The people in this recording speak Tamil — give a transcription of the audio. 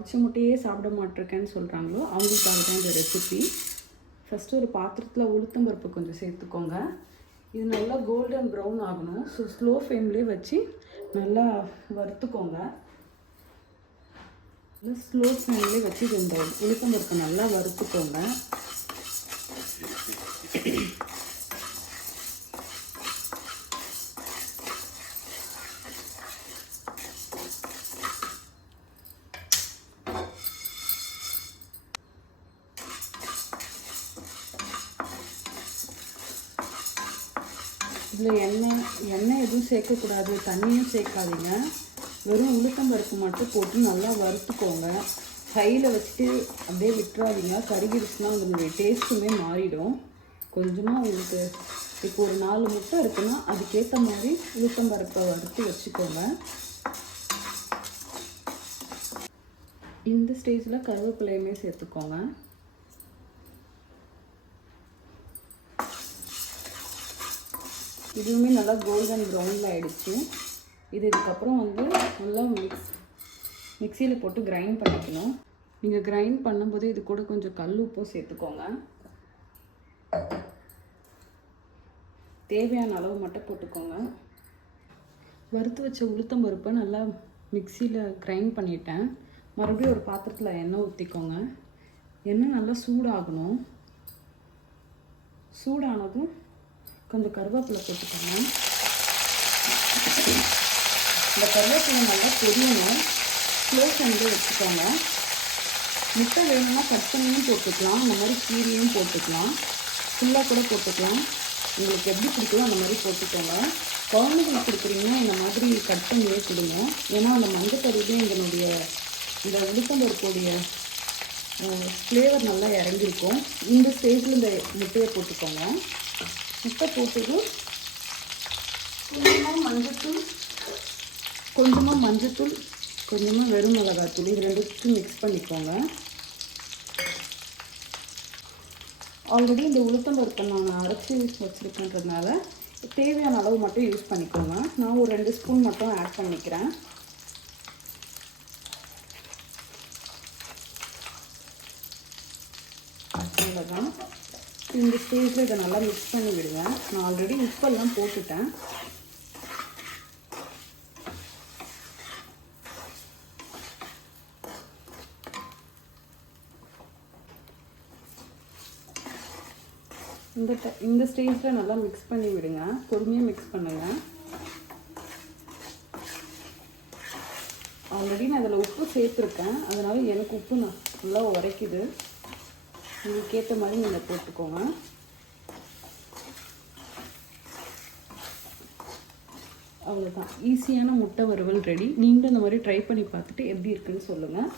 அவிச்ச முட்டையே சாப்பிட மாட்டிருக்கேன்னு சொல்கிறாங்களோ அவங்களுக்காக தான் இந்த ரெசிபி. ஃபஸ்ட்டு ஒரு பாத்திரத்தில் உளுத்தம்பருப்பு கொஞ்சம் சேர்த்துக்கோங்க. இது நல்லா கோல்டன் ப்ரௌன் ஆகணும். ஸோ ஸ்லோ ஃப்ளேம்லேயே வச்சு நல்லா வறுத்துக்கோங்க. ஸ்லோ ஃப்ளேம்லேயே வச்சு இந்த உளுத்தம்பருப்பு நல்லா வறுத்துக்கோங்க. இதில் எண்ணெய் எதுவும் சேர்க்கக்கூடாது, தண்ணியும் சேர்க்காதீங்க. வெறும் உளுத்தம்பருப்பு மட்டும் போட்டு நல்லா வறுத்துக்கோங்க. கையில் வச்சுட்டு அப்படியே விட்டுறாதீங்க, கருகிருச்சுன்னா அதனுடைய டேஸ்ட்டுமே மாறிடும். கொஞ்சமாக உங்களுக்கு இப்போ ஒரு 4 முட்டை இருக்குன்னா அதுக்கேற்ற மாதிரி உளுத்தம்பருப்பை வறுத்து வச்சுக்கோங்க. இந்த ஸ்டேஜில் கருவேப்பிலையுமே சேர்த்துக்கோங்க. இதுவுமே நல்லா கோல்டன் ப்ரௌனில் ஆகிடுச்சு. இதுக்கப்புறம் நல்லா மிக்சியில் போட்டு கிரைண்ட் பண்ணிக்கணும். நீங்கள் கிரைண்ட் பண்ணும்போது இது கூட கொஞ்சம் கல் உப்பும் சேர்த்துக்கோங்க. தேவையான அளவு மட்டும் போட்டுக்கோங்க. வறுத்து வச்ச உளுத்தம்பருப்பை நல்லா மிக்சியில் கிரைண்ட் பண்ணிட்டேன். மறுபடியும் ஒரு பாத்திரத்தில் எண்ணெய் ஊற்றிக்கோங்க. எண்ணெய் நல்லா சூடாகணும். சூடானதும் கொஞ்சம் கருவேப்பிலை போட்டுக்கோங்க. இந்த கருவேப்பிலை நல்லா பொரியணும். ஸ்லோ ஃப்ளேமில் வச்சுக்கோங்க. முட்டை வேணும்னா கட் பண்ணியும் போட்டுக்கலாம், அந்த மாதிரி கீரியும் போட்டுக்கலாம், ஃபுல்லாக கூட போட்டுக்கலாம். உங்களுக்கு எப்படி பிடிக்குமோ அந்த மாதிரி போட்டுக்கோங்க. குழந்தைங்களுக்கு கொடுக்குறீங்கன்னா இந்த மாதிரி கட் பண்ணியே கொடுங்க. ஏன்னா அந்த மஞ்சக்கறியிலே இந்த உளுத்தம்பருப்புடைய ஃப்ளேவர் நல்லா இறங்கியிருக்கும். இந்த ஸ்டேஜில் இந்த முட்டையை போட்டுக்கோங்க. முட்டை போட்டதும் கொஞ்சமாக மஞ்சத்தூள் கொஞ்சமாக வெறும் மிளகாத்தூள் இது ரெண்டுத்துக்கும் மிக்ஸ் பண்ணிக்கோங்க. ஆல்ரெடி இந்த உளுத்தம்பருப்பை நான் அரைச்சி வச்சுருக்கேன்றதுனால தேவையான அளவு மட்டும் யூஸ் பண்ணிக்கோங்க. நான் ஒரு 2 ஸ்பூன் மட்டும் ஆட் பண்ணிக்கிறேன். அவ்வளோதான். இந்த ஸ்டேஜில் இதை நல்லா மிக்ஸ் பண்ணி விடுங்க. நான் ஆல்ரெடி உப்பெல்லாம் போட்டுட்டேன். இந்த ஸ்டேஜில் நல்லா மிக்ஸ் பண்ணி விடுங்க. பொறுமையாக மிக்ஸ் பண்ணுங்கள். ஆல்ரெடி நான் அதில் உப்பு சேர்த்துருக்கேன், அதனால் எனக்கு உப்பு நல்லா உரைக்குது. உங்களுக்கு ஏற்ற மாதிரி நீங்கள் போட்டுக்கோங்க. அவ்வளோதான், ஈஸியான முட்டை வறுவல் ரெடி. நீங்களும் இந்த மாதிரி ட்ரை பண்ணி பார்த்துட்டு எப்படி இருக்குன்னு சொல்லுங்கள்.